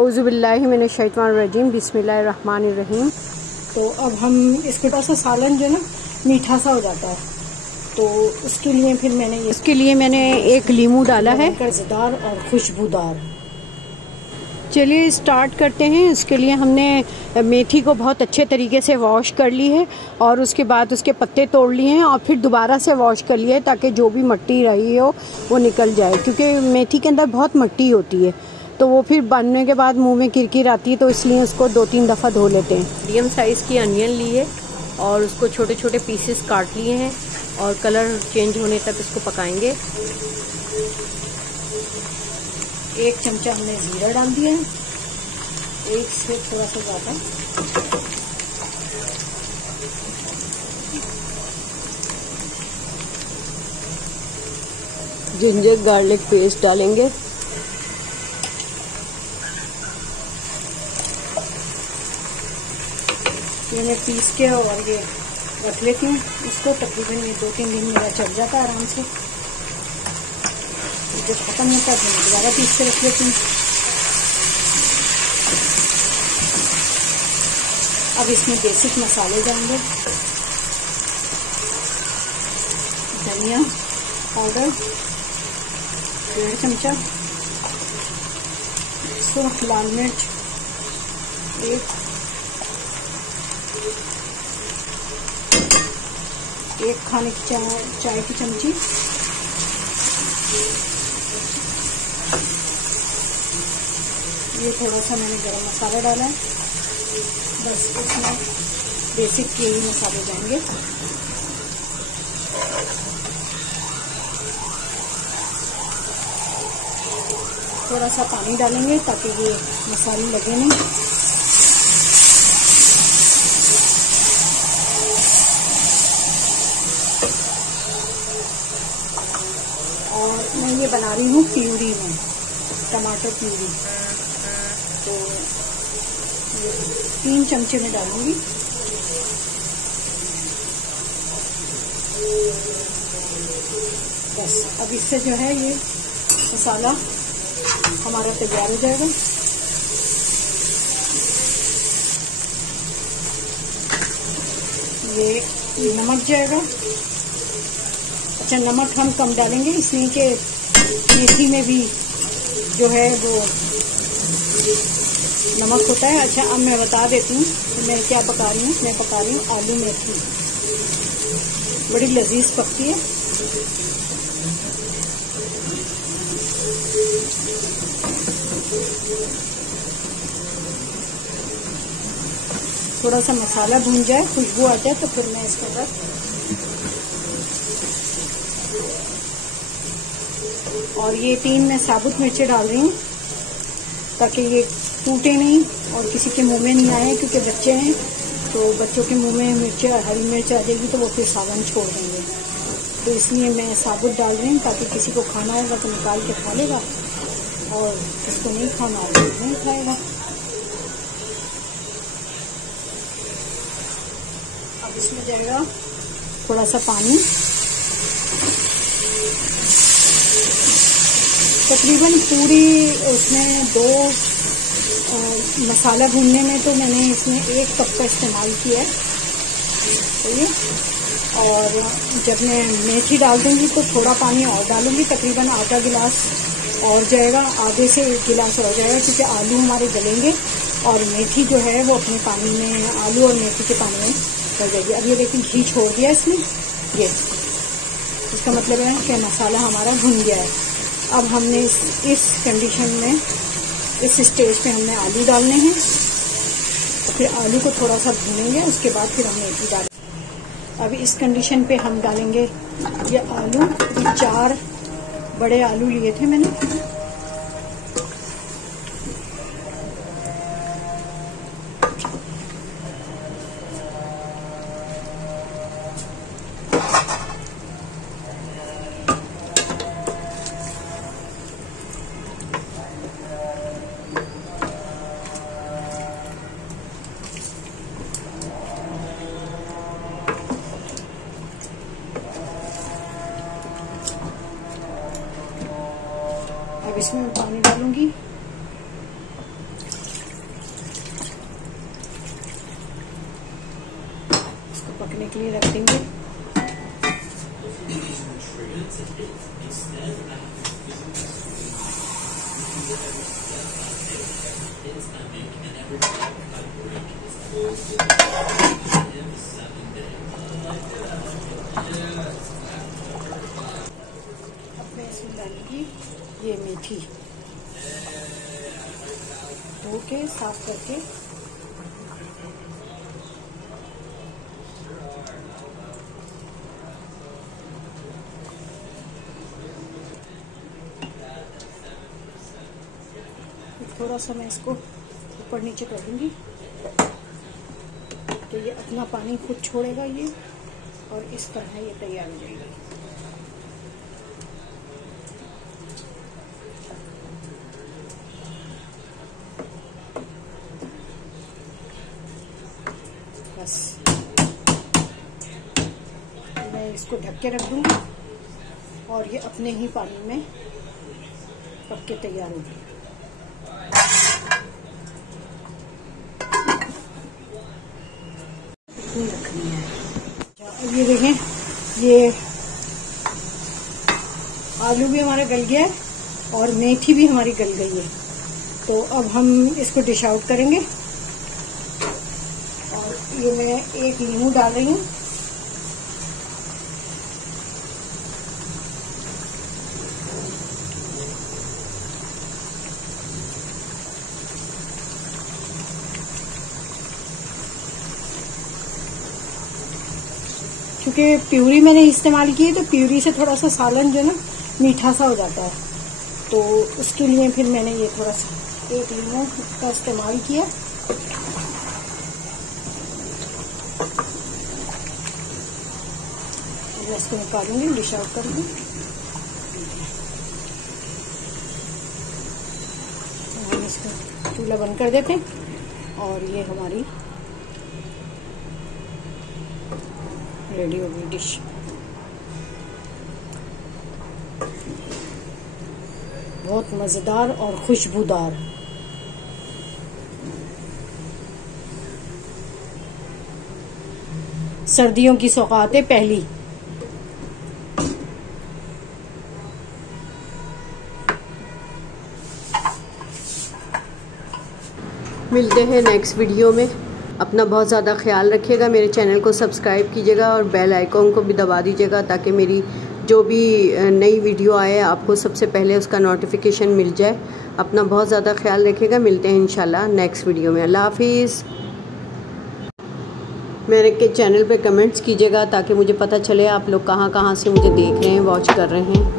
औज़ुबिल्लाहि मिनश्शैतानिर्रजीम बिस्मिल्लाहिर्रहमानिर्रहीम। तो अब हम इसके थोड़ा सा सालन जो है ना मीठा सा हो जाता है, तो उसके लिए फिर मैंने एक लीमू डाला है, मज़ेदार और खुशबूदार। चलिए स्टार्ट करते हैं। इसके लिए हमने मेथी को बहुत अच्छे तरीके से वॉश कर ली है और उसके बाद उसके पत्ते तोड़ लिए हैं और फिर दोबारा से वॉश कर लिए ताकि जो भी मिट्टी रही हो वो निकल जाए, क्योंकि मेथी के अंदर बहुत मिट्टी होती है तो वो फिर बनने के बाद मुंह में किरकिर आती है, तो इसलिए उसको 2-3 दफ़ा धो लेते हैं। मीडियम साइज़ की अनियन ली है और उसको छोटे छोटे पीसेस काट लिए हैं और कलर चेंज होने तक इसको पकाएंगे। 1 चमचा हमने जीरा डाल दिया है, 1 से थोड़ा सा ज़्यादा। जिंजर गार्लिक पेस्ट डालेंगे। ये मैं पीस के और ये रख लेती हूँ इसको। तकरीबन ये 2-3 दिन मेरा चल जाता है आराम से। जब खत्म होता है तो मैं दोबारा पीस के रख लेती हूँ। अब इसमें बेसिक मसाले जाएंगे। धनिया पाउडर 1.5 चमचा, सुर्ख लाल मिर्च 1 खाने की चाय की चमची, ये थोड़ा सा मैंने गरम मसाला डाला है। बस इसमें बेसिक यही मसाले जाएंगे। थोड़ा सा पानी डालेंगे ताकि ये मसाले लगे नहीं। और मैं ये बना रही हूँ प्यूरी में, टमाटर प्यूरी। तो ये 3 चमचे में डालूंगी। बस अब इससे जो है ये मसाला हमारा तैयार हो जाएगा। ये नमक जाएगा। अच्छा, नमक हम कम डालेंगे इसलिए कि मेथी में भी जो है वो नमक होता है। अच्छा, अब मैं बता देती हूँ मैं क्या पका रही हूँ। मैं पका रही हूँ आलू मेथी, बड़ी लजीज पकती है। थोड़ा सा मसाला भून जाए, खुशबू आ जाए, तो फिर मैं इसके अंदर और ये 3 मैं साबुत मिर्चें डाल रही हूँ ताकि ये टूटे नहीं और किसी के मुंह में नहीं आए, क्योंकि बच्चे हैं तो बच्चों के मुंह में हरी मिर्च आ जाएगी तो वो फिर सावन छोड़ देंगे। तो इसलिए मैं साबुत डाल रही हूँ ताकि किसी को खाना होगा तो निकाल के खा लेगा और जिसको नहीं खाना होगा तो नहीं खाएगा। अब इसमें जाएगा थोड़ा सा पानी, तकरीबन पूरी उसमें 2 मसाला भूनने में तो मैंने इसमें 1 कप का इस्तेमाल किया है। तो ये और जब मैं मेथी डाल दूंगी तो थोड़ा पानी और डालूंगी, तकरीबन आधा गिलास और जाएगा, आधे से 1 गिलास और जाएगा, क्योंकि आलू हमारे गलेंगे और मेथी जो है वो अपने पानी में, आलू और मेथी के पानी में गल जाएगी। अब ये देखिए घी छोड़ दिया इसमें, ये इसका मतलब है कि मसाला हमारा भुन गया है। अब हमने इस कंडीशन में, इस स्टेज पे हमने आलू डालने हैं। तो फिर आलू को थोड़ा सा भूनेंगे, उसके बाद फिर हम मेथी डालेंगे। अभी इस कंडीशन पे हम डालेंगे ये आलू। 4 बड़े आलू लिए थे मैंने। पकने के लिए रख देंगे। अब मैं इसमें डालूंगी ये मेथी, धो के साफ करके। थोड़ा सा मैं इसको ऊपर नीचे कर दूंगी तो ये अपना पानी खुद छोड़ेगा ये, और इस तरह ये तैयार हो जाएगी। बस मैं इसको ढक के रख दूंगी और ये अपने ही पानी में पक के तैयार होगी। रखनी है। ये देखें, ये आलू भी हमारा गल गया है और मेथी भी हमारी गल गई है। तो अब हम इसको डिश आउट करेंगे और ये मैं एक नींबू डाल रही हूँ। क्योंकि प्यूरी मैंने इस्तेमाल की है तो प्यूरी से थोड़ा सा सालन जो ना मीठा सा हो जाता है, तो उसके लिए फिर मैंने ये थोड़ा सा एक नींबू का इस्तेमाल किया। मैं इसको निकालूंगी, डिश आउट करूंगी। हम इसको चूल्हा बंद कर देते हैं और ये हमारी रेडी हो गई डिश। बहुत मजेदार और खुशबूदार। सर्दियों की सौगातें पहली। मिलते हैं नेक्स्ट वीडियो में। अपना बहुत ज़्यादा ख्याल रखिएगा। मेरे चैनल को सब्सक्राइब कीजिएगा और बेल आइकॉन को भी दबा दीजिएगा ताकि मेरी जो भी नई वीडियो आए आपको सबसे पहले उसका नोटिफिकेशन मिल जाए। अपना बहुत ज़्यादा ख्याल रखिएगा। मिलते हैं इंशाल्लाह नेक्स्ट वीडियो में। अल्लाह हाफिज़। मेरे के चैनल पे कमेंट्स कीजिएगा ताकि मुझे पता चले आप लोग कहाँ से मुझे देख रहे हैं, वॉच कर रहे हैं।